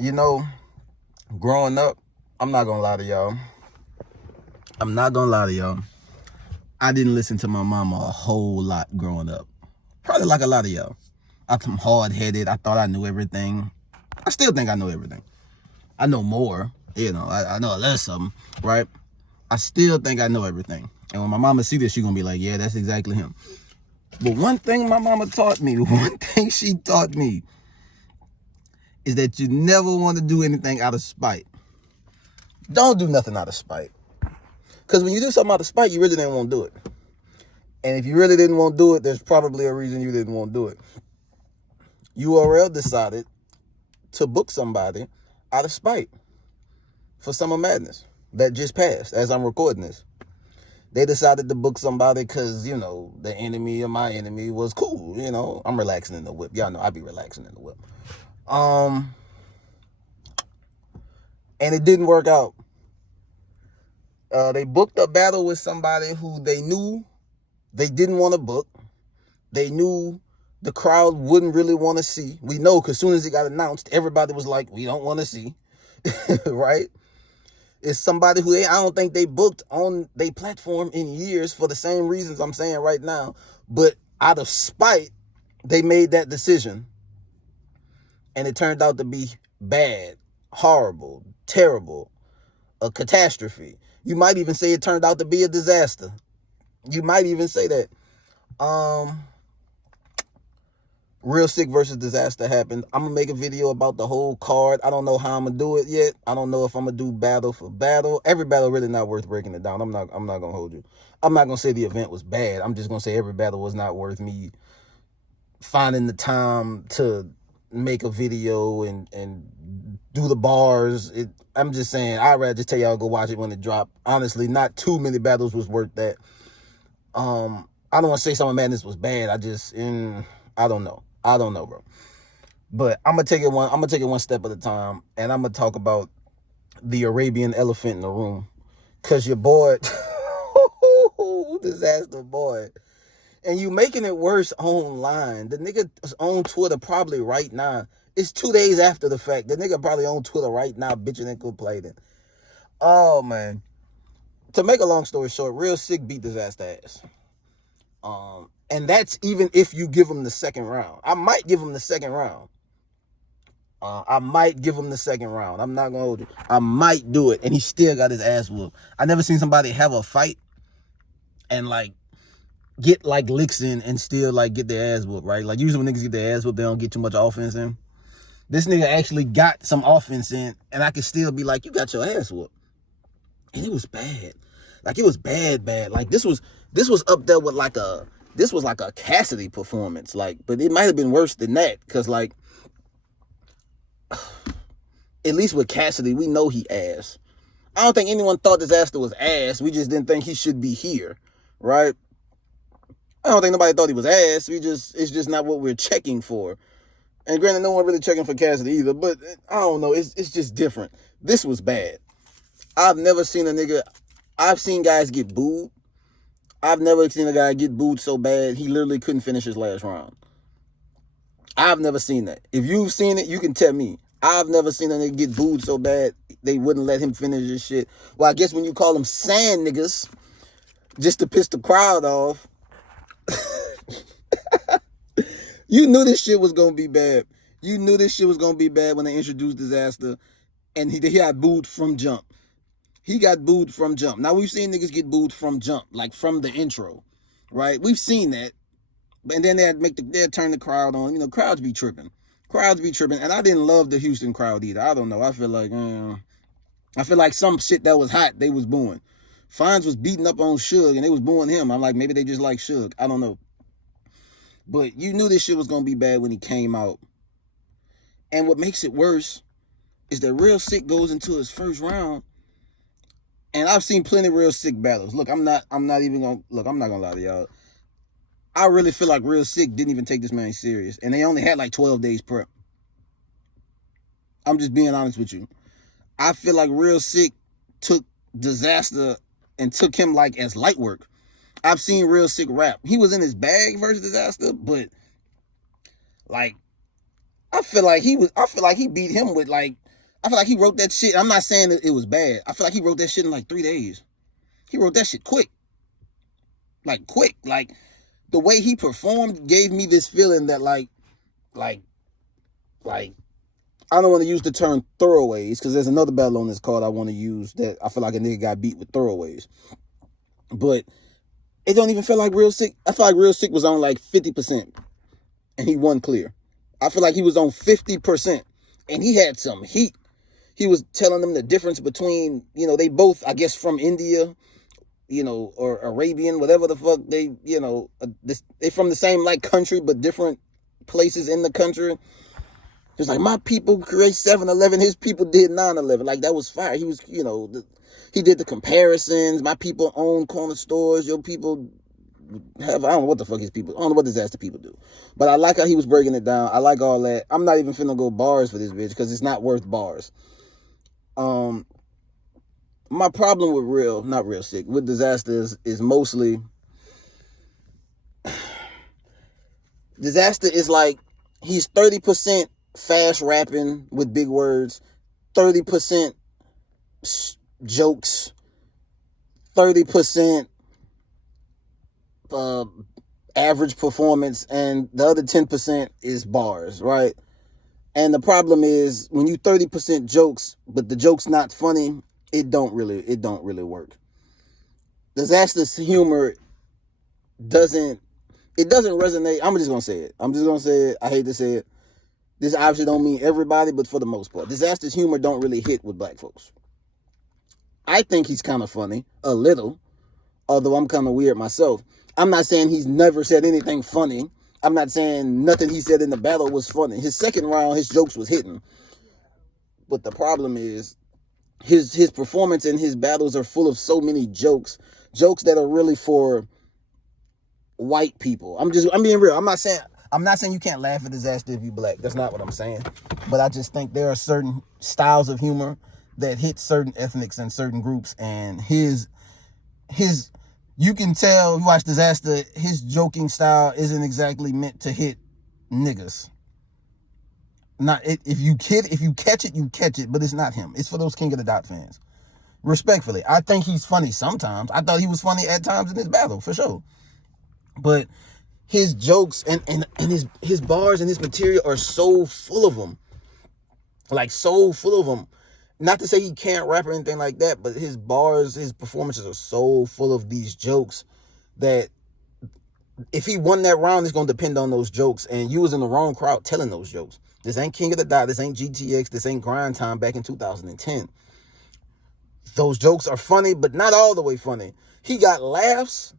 You know, growing up, I'm not gonna lie to y'all. I didn't listen to my mama a whole lot growing up. Probably like a lot of y'all. I'm hard-headed. I thought I knew everything. I still think I know everything. I know more. I know a little something, right? I still think I know everything. And when my mama see this, she gonna be like, yeah, that's exactly him. But one thing my mama taught me, is that you never want to do anything out of spite. Don't do nothing out of spite. Because when you do something out of spite, you really didn't want to do it. And if you really didn't want to do it, there's probably a reason you didn't want to do it. URL decided to book somebody out of spite for Summer Madness that just passed as I'm recording this. They decided to book somebody because, the enemy of my enemy was cool. I'm relaxing in the whip. Y'all know I be relaxing in the whip. And it didn't work out. They booked a battle with somebody who they knew they didn't want to book. They knew the crowd wouldn't really want to see. We know because as soon as it got announced, everybody was like, we don't want to see. Right? It's somebody who I don't think they booked on their platform in years for the same reasons I'm saying right now. But out of spite, they made that decision. And it turned out to be bad, horrible, terrible, a catastrophe. You might even say it turned out to be a disaster. You might even say that. Real Sick versus Dizaster happened. I'm going to make a video about the whole card. I don't know how I'm going to do it yet. I don't know if I'm going to do battle for battle. Every battle really not worth breaking it down. I'm not going to hold you. I'm not going to say the event was bad. I'm just going to say every battle was not worth me finding the time to make a video and do the bars. I'm just saying, I'd rather just tell y'all go watch it when it dropped. Honestly, not too many battles was worth that. I don't want to say Summer Madness was bad. I don't know. Bro. But I'm gonna take it one step at a time, and I'm gonna talk about the Arabian elephant in the room. Cause your boy, Dizaster boy, and you making it worse online. The nigga is on Twitter probably right now. It's 2 days after the fact. The nigga probably on Twitter right now bitching and complaining. Oh man. To make a long story short, Real Sick beat Dizaster ass. And that's even if you give him the second round. I might give him the second round. I'm not gonna hold you. I might do it. And he still got his ass whooped. I never seen somebody have a fight and get licks in and still get their ass whooped, right? Like usually when niggas get their ass whooped, they don't get too much offense in. This nigga actually got some offense in, and I could still be like, you got your ass whooped. And it was bad. It was bad. This was up there with this was like a Cassidy performance. But it might have been worse than that. Cause at least with Cassidy, we know he ass. I don't think anyone thought Dizaster was ass. We just didn't think he should be here. Right? I don't think nobody thought he was ass. It's just not what we're checking for. And granted, no one really checking for Cassidy either. But I don't know. It's just different. This was bad. I've never seen a nigga. I've seen guys get booed. I've never seen a guy get booed so bad he literally couldn't finish his last round. I've never seen that. If you've seen it, you can tell me. I've never seen a nigga get booed so bad they wouldn't let him finish his shit. Well, I guess when you call them sand niggas just to piss the crowd off, you knew this shit was gonna be bad. You knew this shit was gonna be bad when they introduced Dizaster, and he got booed from jump. Now, we've seen niggas get booed from jump, from the intro, right? We've seen that. And then they'd turn the crowd on. Crowds be tripping. And I didn't love the Houston crowd either. I don't know. I feel like some shit that was hot, they was booing. Fonz was beating up on Suge, and they was booing him. I'm like, maybe they just like Suge. I don't know. But you knew this shit was going to be bad when he came out. And what makes it worse is that Real Sick goes into his first round. And I've seen plenty of Real Sick battles. Look, I'm not gonna lie to y'all. I really feel like Real Sick didn't even take this man serious. And they only had 12 days prep. I'm just being honest with you. I feel like Real Sick took Dizaster and took him as light work. I've seen Real Sick rap. He was in his bag versus Dizaster, but I feel like he beat him with I feel like he wrote that shit. I'm not saying that it was bad. I feel like he wrote that shit in like 3 days. He wrote that shit quick. Like quick. Like the way he performed gave me this feeling that like I don't want to use the term throwaways because there's another battle on this card I want to use that I feel like a nigga got beat with throwaways. But it don't even feel like Real Sick. I feel like Real Sick was on like 50% and he won clear. I feel like he was on 50% and he had some heat. He was telling them the difference between, they both, I guess, from India, or Arabian, whatever the fuck they, they from the same like country, but different places in the country. It's like my people create 7-Eleven, his people did 9-11. Like that was fire. He was, he did the comparisons. My people own corner stores. Your people have, I don't know what the fuck his people, I don't know what Dizaster people do. But I like how he was breaking it down. I like all that. I'm not even finna go bars for this bitch because it's not worth bars. My problem with not Real Sick, with Dizaster is mostly Dizaster is like he's 30% fast rapping with big words, 30% jokes, 30% average performance, and the other 10% is bars, right? And the problem is when you 30% jokes, but the joke's not funny, it don't really work. Dizaster's humor doesn't resonate. I'm just gonna say it. I hate to say it. This obviously don't mean everybody, but for the most part, Dizaster's humor don't really hit with black folks. I think he's kind of funny, a little, although I'm kind of weird myself. I'm not saying he's never said anything funny. I'm not saying nothing he said in the battle was funny. His second round, his jokes was hitting. But the problem is his performance and his battles are full of so many jokes that are really for white people. I'm being real. I'm not saying you can't laugh at Dizaster if you black. That's not what I'm saying. But I just think there are certain styles of humor that hit certain ethnics and certain groups, and his you can tell, you watch Dizaster, his joking style isn't exactly meant to hit niggas. Not if you catch it, you catch it, but it's not him. It's for those King of the Dot fans. Respectfully, I think he's funny sometimes. I thought he was funny at times in this battle, for sure. But his jokes and his bars and his material are so full of them. Like, so full of them. Not to say he can't rap or anything like that, but his bars, his performances are so full of these jokes that if he won that round, it's going to depend on those jokes. And you was in the wrong crowd telling those jokes. This ain't King of the Dot. This ain't GTX. This ain't Grind Time back in 2010. Those jokes are funny, but not all the way funny. He got laughs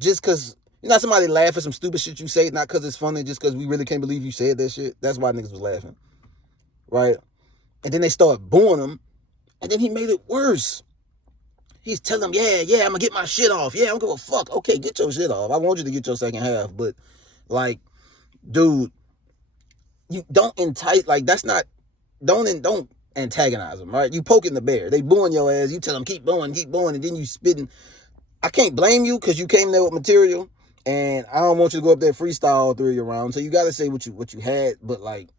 just because, somebody laugh at some stupid shit you say, not because it's funny, just because we really can't believe you said that shit. That's why niggas was laughing. Right? And then they start booing him. And then he made it worse. He's telling them, yeah, I'm going to get my shit off. Yeah, I don't give a fuck. Okay, get your shit off. I want you to get your second half. But, like, dude, you don't entice, like, that's not, don't antagonize them, right? You poking the bear. They booing your ass. You tell them, keep booing, and then you spitting. I can't blame you because you came there with material, and I don't want you to go up there freestyle all 3 of your rounds. So you got to say what you had, but, like,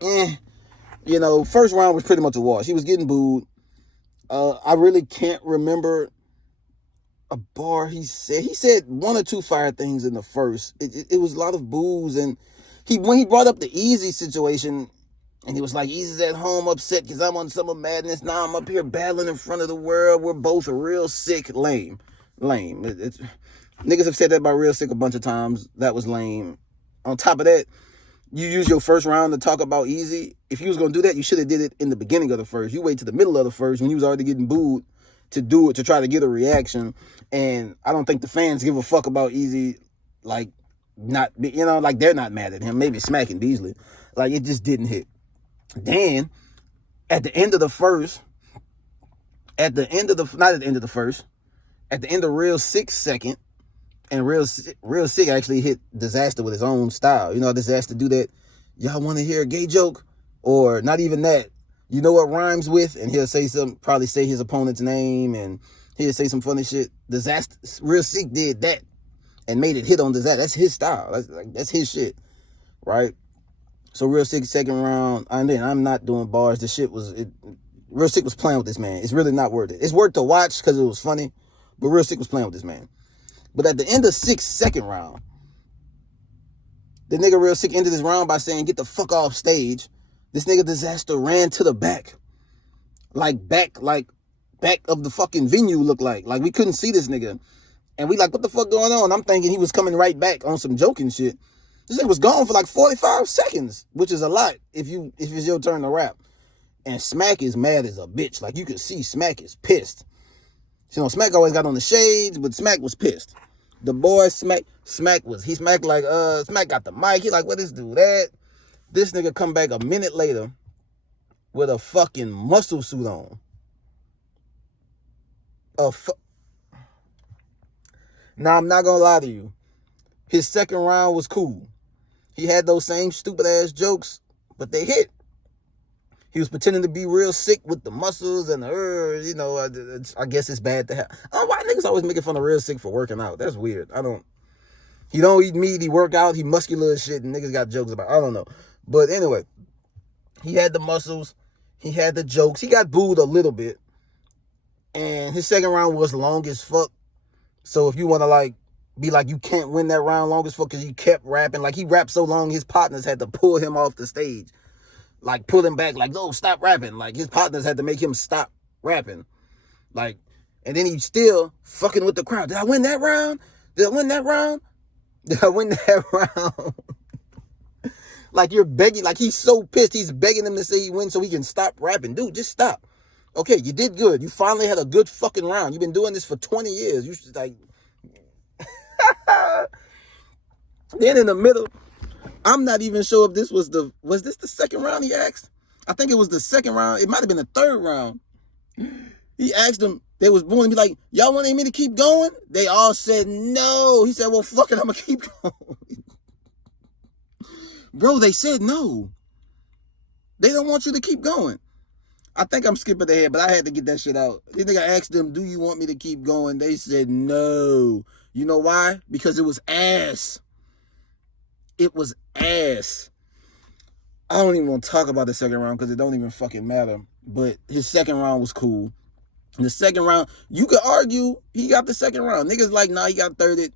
first round was pretty much a wash. He was getting booed. I really can't remember a bar he said. He said 1 or 2 fire things in the first. It was a lot of boos, and when he brought up the Eazy situation, and he was like, Eazy's at home upset because I'm on Summer Madness. Now I'm up here battling in front of the world. We're both real sick. Lame. Niggas have said that about Real Sick a bunch of times. That was lame. On top of that, you use your first round to talk about Eazy. If you was going to do that, you should have did it in the beginning of the first. You wait to the middle of the first when you was already getting booed to do it, to try to get a reaction. And I don't think the fans give a fuck about Eazy, like, not, like they're not mad at him. Maybe smacking Beasley. Like, it just didn't hit. Then, at the end of the first, at the end of Real Sick's second, and Real Sick actually hit Dizaster with his own style. Dizaster do that, y'all want to hear a gay joke? Or not even that. You know what rhymes with? And he'll say probably say his opponent's name, and he'll say some funny shit. Real Sick did that and made it hit on Dizaster. That's his style. That's his shit, right? So Real Sick second round, and then I'm not doing bars. The shit was Real Sick was playing with this man. It's really not worth it. It's worth to watch because it was funny, but Real Sick was playing with this man. But at the end of 6th, second round, the nigga Real Sick ended his round by saying, "Get the fuck off stage." This nigga Dizaster ran to the back, back of the fucking venue. Looked like we couldn't see this nigga, and we like, what the fuck going on? I'm thinking he was coming right back on some joking shit. This nigga was gone for like 45 seconds, which is a lot if it's your turn to rap. And Smack is mad as a bitch. Like, you could see Smack is pissed. You know, Smack always got on the shades, but Smack was pissed. The boy Smack like, Smack got the mic. He like, what this dude at? This nigga come back a minute later with a fucking muscle suit on. Now, I'm not gonna lie to you. His second round was cool. He had those same stupid ass jokes, but they hit. He was pretending to be real sick with the muscles and I guess it's bad to have. I don't know why niggas always making fun of Real Sick for working out. That's weird. He don't eat meat, he work out, he muscular as shit, and niggas got jokes about it. I don't know. But anyway, he had the muscles, he had the jokes, he got booed a little bit. And his second round was long as fuck. So if you want to be like, you can't win that round long as fuck because you kept rapping. Like, he rapped so long, his partners had to pull him off the stage. Like, pull him back, like, no, stop rapping. Like, his partners had to make him stop rapping. Like, and then he still fucking with the crowd. Did I win that round? Did I win that round? Did I win that round? Like, you're begging, like, he's so pissed, he's begging him to say he wins so he can stop rapping. Dude, just stop. Okay, you did good. You finally had a good fucking round. You've been doing this for 20 years. You should, like... Then in the middle, I'm not even sure if this was this the second round he asked? I think it was the second round. It might have been the third round. He asked them, they was booing him, be like, y'all want me to keep going? They all said no. He said, well, fuck it, I'm gonna keep going. Bro, they said no. They don't want you to keep going. I think I'm skipping ahead, but I had to get that shit out. This nigga asked them, do you want me to keep going? They said no. You know why? Because it was ass. It was ass. I don't even want to talk about the second round because it don't even fucking matter. But his second round was cool. The second round, you could argue he got the second round. Niggas like, nah, he got thirded.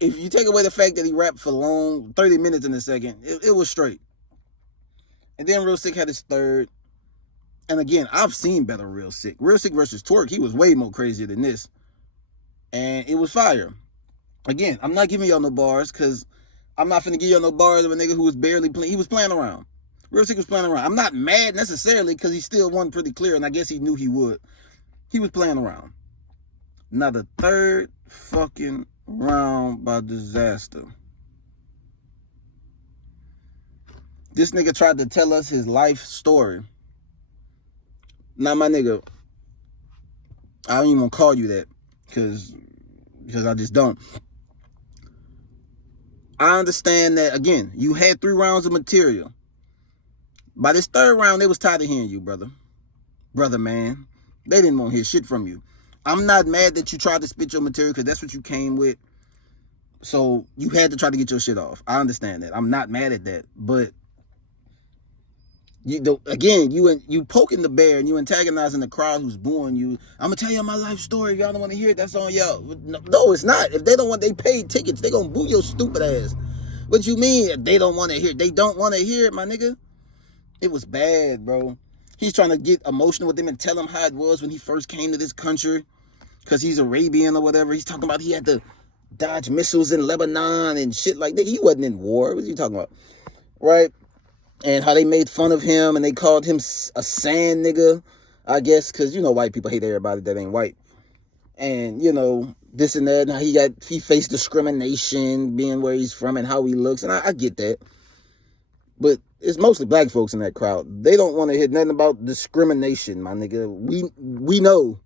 If you take away the fact that he rapped for long, 30 minutes in the second, it was straight. And then Real Sick had his third. And again, I've seen better Real Sick. Real Sick versus Twerk, he was way more crazier than this. And it was fire. Again, I'm not giving y'all no bars because I'm not finna give y'all no bars of a nigga who was barely playing. He was playing around. Real Sick was playing around. I'm not mad necessarily because he still won pretty clear, and I guess he knew he would. He was playing around. Now the third fucking round by Dizaster. This nigga tried to tell us his life story. Now, my nigga, I don't even want to call you that because I just don't. I understand that, again, you had 3 rounds of material. By this third round, they was tired of hearing you, brother. Brother, man. They didn't want to hear shit from you. I'm not mad that you tried to spit your material because that's what you came with. So you had to try to get your shit off. I understand that. I'm not mad at that. But you poking the bear and you antagonizing the crowd who's booing you. I'm gonna tell y'all my life story. If y'all don't want to hear it, that's on y'all. No, it's not. If they don't want, they paid tickets. They gonna boo your stupid ass. What you mean if they don't want to hear it? They don't want to hear it, my nigga. It was bad, bro. He's trying to get emotional with them and tell them how it was when he first came to this country because he's Arabian or whatever. He's talking about he had to dodge missiles in Lebanon and shit like that. He wasn't in war. What are you talking about? Right? And how they made fun of him and they called him a sand nigga, I guess, because, white people hate everybody that ain't white. And, this and that. And how he faced discrimination being where he's from and how he looks. And I get that. But it's mostly black folks in that crowd. They don't want to hear nothing about discrimination, my nigga. We know.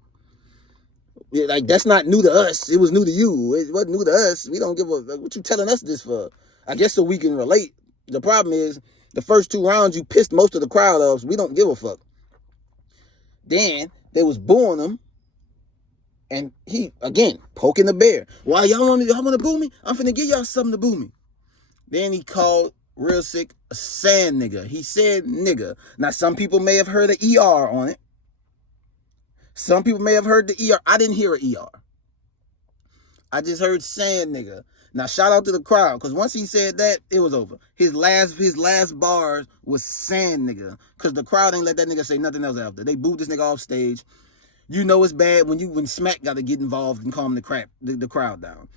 Like, that's not new to us. It was new to you. It wasn't new to us. We don't give a... Like, what you telling us this for? I guess so we can relate. The problem is, the first 2 rounds, you pissed most of the crowd off. So we don't give a fuck. Then, they was booing him. And he, again, poking the bear. Why y'all want to boo me? I'm finna give y'all something to boo me. Then he called Real Sick saying nigga. He said nigga. Now, some people may have heard an ER on it. Some people may have heard the ER. I didn't hear an ER. I just heard saying nigga. Now, shout out to the crowd, because once he said that, it was over. His last bars was saying nigga, because the crowd ain't let that nigga say nothing else after. They booed this nigga off stage. You know it's bad when Smack got to get involved and calm the crowd down.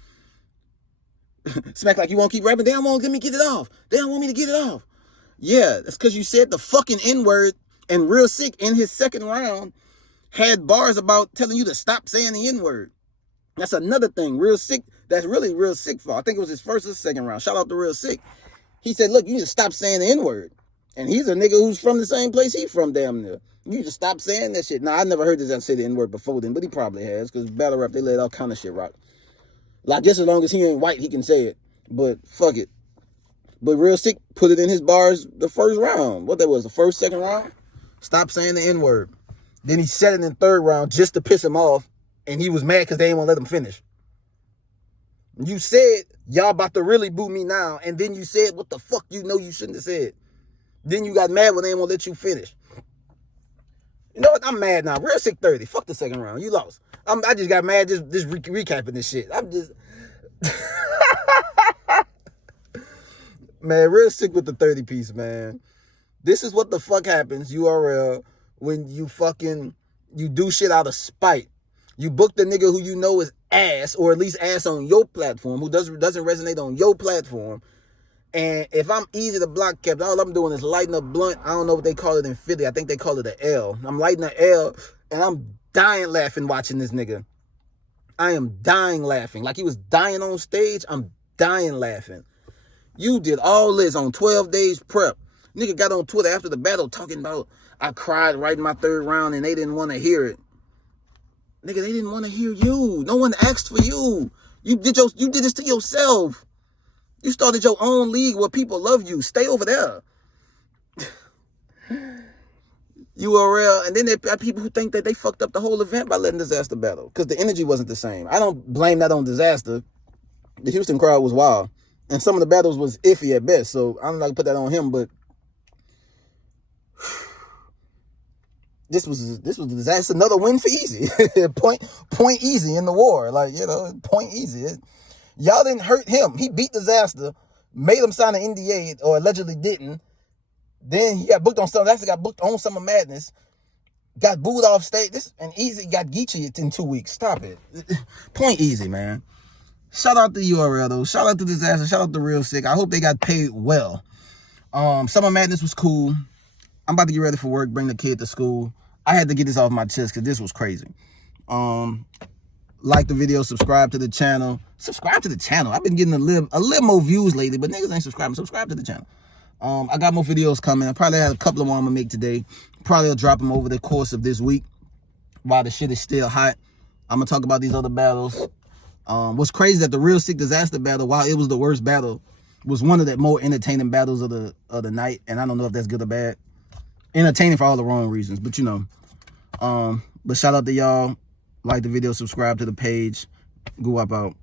Smack like, you won't keep rapping? They don't want to let me get it off. They don't want me to get it off. Yeah, that's because you said the fucking N-word, and Real Sick in his second round had bars about telling you to stop saying the N-word. That's another thing. Real Sick, that's really Real Sick for. I think it was his first or second round. Shout out to Real Sick. He said, look, you need to stop saying the N-word. And he's a nigga who's from the same place he from, damn near. You need to stop saying that shit. Now, I never heard this guy say the N-word before then, but he probably has, because battle rap, they let all kind of shit rock. Like, just as long as he ain't white, he can say it. But fuck it. But Real Sick put it in his bars the first round. What that was, the first, second round? Stop saying the N-word. Then he said it in the third round just to piss him off. And he was mad because they didn't want to let him finish. You said, y'all about to really boo me now. And then you said, what the fuck you know you shouldn't have said. Then you got mad when they didn't want to let you finish. You know what? I'm mad now. Real Sick 30. Fuck the second round. You lost. I just got mad just recapping this shit. I'm just... Man, Real Sick with the 30 piece, man. This is what the fuck happens, URL, when you do shit out of spite. You book the nigga who you know is ass, or at least ass on your platform, who doesn't resonate on your platform. And if I'm easy to block, Captain, all I'm doing is lighting a blunt. I don't know what they call it in Philly. I think they call it an L. I'm lighting an L, and I'm dying laughing watching this nigga. I am dying laughing. Like he was dying on stage, I'm dying laughing. You did all this on 12 days prep. Nigga got on Twitter after the battle talking about, I cried right in my third round and they didn't want to hear it. Nigga, they didn't want to hear you. No one asked for you. You did this to yourself. You started your own league where people love you. Stay over there. URL. And then there are people who think that they fucked up the whole event by letting Dizaster battle, because the energy wasn't the same. I don't blame that on Dizaster. The Houston crowd was wild. And some of the battles was iffy at best. So I'm not going to put that on him, but this was Dizaster. Another win for Eazy. point Eazy in the war. Like, you know, point Eazy. Y'all didn't hurt him. He beat Dizaster, made him sign an NDA, or allegedly didn't. Then he got booked on Summer. Actually got booked on Summer Madness. Got booed off stage. And Eazy got Geechee in 2 weeks. Stop it. Point Eazy, man. Shout out to URL though. Shout out to Dizaster. Shout out to Real Sick. I hope they got paid well. Summer Madness was cool. I'm about to get ready for work, bring the kid to school. I had to get this off my chest because this was crazy. Like the video, subscribe to the channel. Subscribe to the channel. I've been getting a little more views lately, but niggas ain't subscribing. Subscribe to the channel. I got more videos coming. I probably had a couple of them I'm gonna make today. Probably will drop them over the course of this week while the shit is still hot. I'm gonna talk about these other battles. What's crazy that the Real Sick Dizaster battle, while it was the worst battle, was one of the more entertaining battles of the night. And I don't know if that's good or bad. Entertaining for all the wrong reasons, but you know. But shout out to y'all. Like the video, subscribe to the page. Go up out.